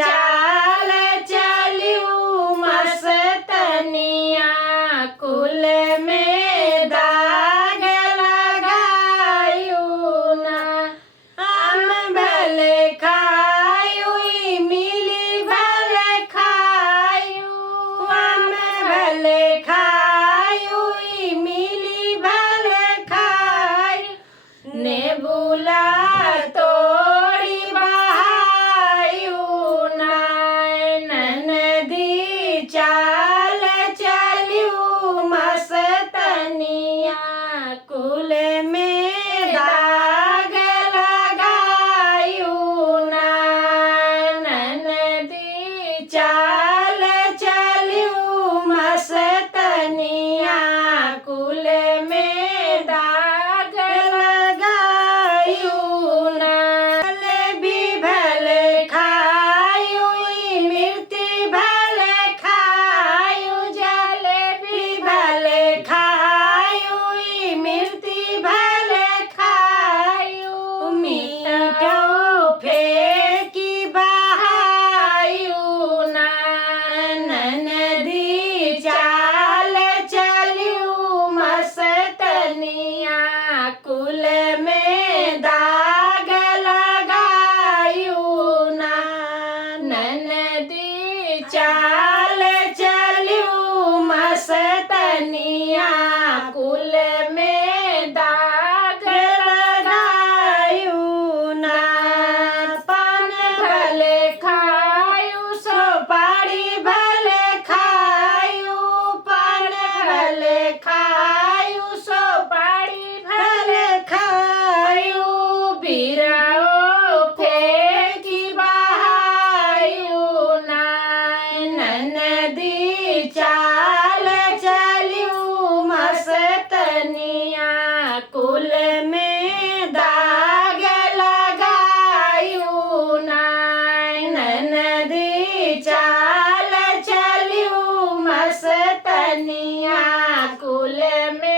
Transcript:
चाल चलियू मस्तनिया कुल में दाग लगायू ना हम भले खायू मिली भले खायू हम भले खायू मिली भले खायू नेबुला तोड़ी बहायू ना ननदी चाल चलियू मस्तनिया कुल में दाग लगायू ना ननदी चाल चलियू मस्तनिया कुल में दाग लगायू ना भले भी भले खायू मिर्ची भले खायू जलेबी भले खायू मिर्ची भले खायू मीठो फेंकी बहायू ना ननदी चाल चलियू मस्तनिया कुल में दाग लगायू ना ननदी चाल चलियू मस्तनिया कुल में दाग लगायू ना पान भले खायू सुपारी भले खायू पान भले खायू सुपारी भले खायू बिराओ फेंकी बहायू ना ननदी चाल चलियू मस्तनिया कुल में दाग लगायू ना ननदी चाल चलियू मस्तनिया कुल में